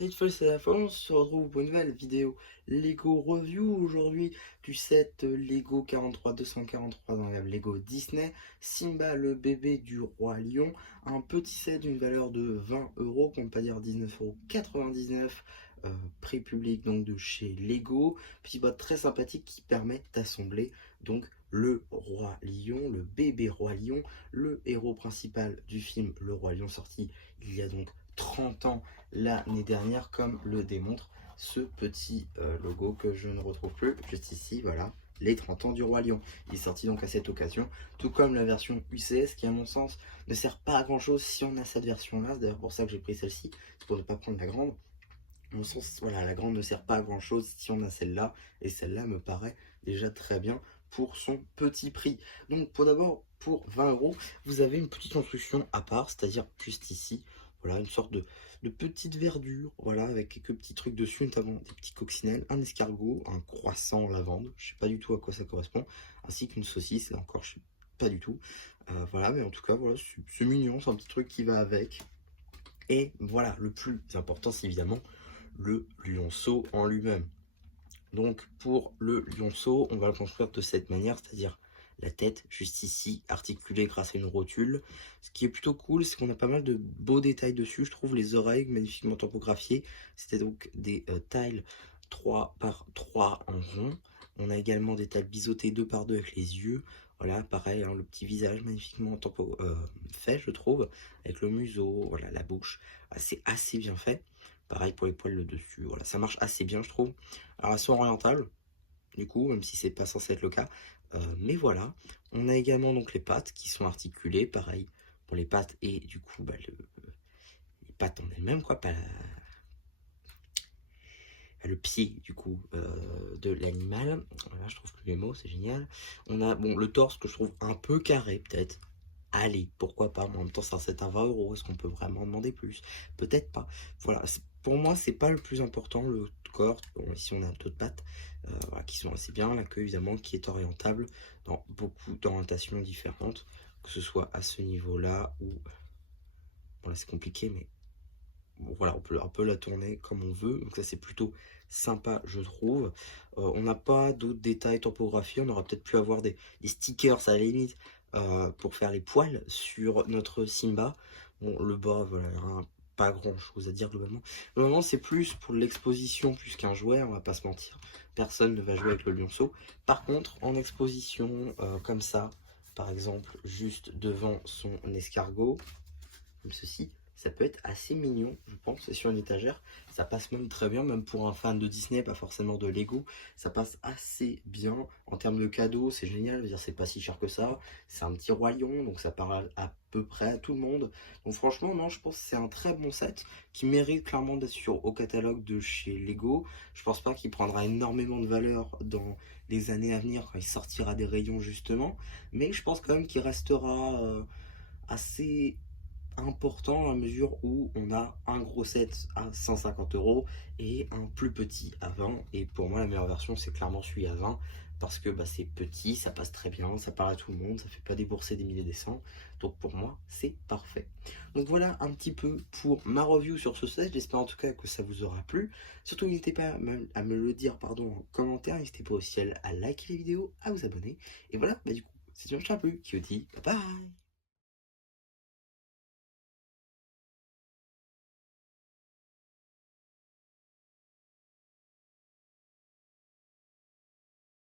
Salut Folle, c'est la fin, on se retrouve pour une nouvelle vidéo Lego Review aujourd'hui du set Lego 43243 dans la gamme Lego Disney, Simba le bébé du roi lion, un petit set d'une valeur de 20 euros, qu'on peut pas dire 19,99 €, prix public donc de chez Lego, petit boîte très sympathique qui permet d'assembler donc le roi lion, le bébé roi lion, le héros principal du film Le Roi Lion sorti il y a donc 30 ans l'année dernière, comme le démontre ce petit logo que je ne retrouve plus juste ici, voilà, les 30 ans du Roi Lion. Il est sorti donc à cette occasion, tout comme la version UCS qui à mon sens ne sert pas à grand chose si on a cette version là, c'est d'ailleurs pour ça que j'ai pris celle-ci, c'est pour ne pas prendre la grande. À mon sens, voilà, la grande ne sert pas à grand chose si on a celle-là, et celle-là me paraît déjà très bien pour son petit prix. Donc pour 20 euros, vous avez une petite instruction à part, c'est-à-dire juste ici, voilà, une sorte de petite verdure, voilà, avec quelques petits trucs dessus, notamment des petits coccinelles, un escargot, un croissant lavande, je sais pas du tout à quoi ça correspond, ainsi qu'une saucisse, là encore je sais pas du tout. Voilà, mais en tout cas, voilà, c'est mignon, c'est un petit truc qui va avec. Et voilà, le plus important, c'est évidemment le lionceau en lui-même. Donc pour le lionceau, on va le construire de cette manière, c'est-à-dire la tête juste ici, articulée grâce à une rotule. Ce qui est plutôt cool, c'est qu'on a pas mal de beaux détails dessus. Je trouve les oreilles magnifiquement topographiées. C'était donc des tiles 3 par 3 en rond. On a également des tiles biseautées 2 par 2 avec les yeux. Voilà, pareil, hein, le petit visage magnifiquement fait, je trouve, avec le museau, voilà, la bouche. Ah, c'est assez bien fait. Pareil pour les poils de dessus, voilà, ça marche assez bien, je trouve. Alors, elles sont orientales, du coup, même si c'est pas censé être le cas. Mais voilà, on a également donc les pattes qui sont articulées, pareil pour les pattes et du coup, bah, les pattes en elles-mêmes, quoi, pas le pied du coup de l'animal. Voilà, je trouve que les mots, c'est génial. On a bon le torse que je trouve un peu carré, peut-être. Allez, pourquoi pas, mais en même temps, c'est un 20 euros. Est-ce qu'on peut vraiment demander plus? Peut-être pas. Voilà, pour moi, c'est pas le plus important, le corps. Bon, ici, on a d'autres pattes voilà, qui sont assez bien. La queue, évidemment, qui est orientable dans beaucoup d'orientations différentes, que ce soit à ce niveau-là ou. Bon, là, c'est compliqué, mais bon, voilà, on peut un peu la tourner comme on veut. Donc, ça, c'est plutôt sympa, je trouve. On n'a pas d'autres détails topographie. On aurait peut-être pu avoir des stickers à la limite pour faire les poils sur notre Simba. Bon, le bas, voilà, hein, pas grand chose à dire globalement. Globalement, c'est plus pour l'exposition plus qu'un jouet, on va pas se mentir. Personne ne va jouer avec le lionceau. Par contre, en exposition, comme ça, par exemple, juste devant son escargot, comme ceci, ça peut être assez mignon, je pense, c'est sur une étagère. Ça passe même très bien, même pour un fan de Disney, pas forcément de Lego. Ça passe assez bien. En termes de cadeaux, c'est génial. Je veux dire, c'est pas si cher que ça. C'est un petit roi lion, donc ça parle à peu près à tout le monde. Donc franchement, non, je pense que c'est un très bon set qui mérite clairement d'être au catalogue de chez Lego. Je pense pas qu'il prendra énormément de valeur dans les années à venir quand il sortira des rayons justement. Mais je pense quand même qu'il restera assez important à mesure où on a un gros set à 150 euros et un plus petit à 20. Et pour moi, la meilleure version, c'est clairement celui à 20 parce que bah, c'est petit, ça passe très bien, ça parle à tout le monde, ça fait pas débourser des milliers des cents. Donc pour moi, c'est parfait. Donc voilà un petit peu pour ma review sur ce set. J'espère en tout cas que ça vous aura plu. Surtout, n'hésitez pas à me le dire pardon, en commentaire. N'hésitez pas aussi à liker les vidéos, à vous abonner. Et voilà, bah du coup, c'est sur le chapeau qui vous dit bye bye.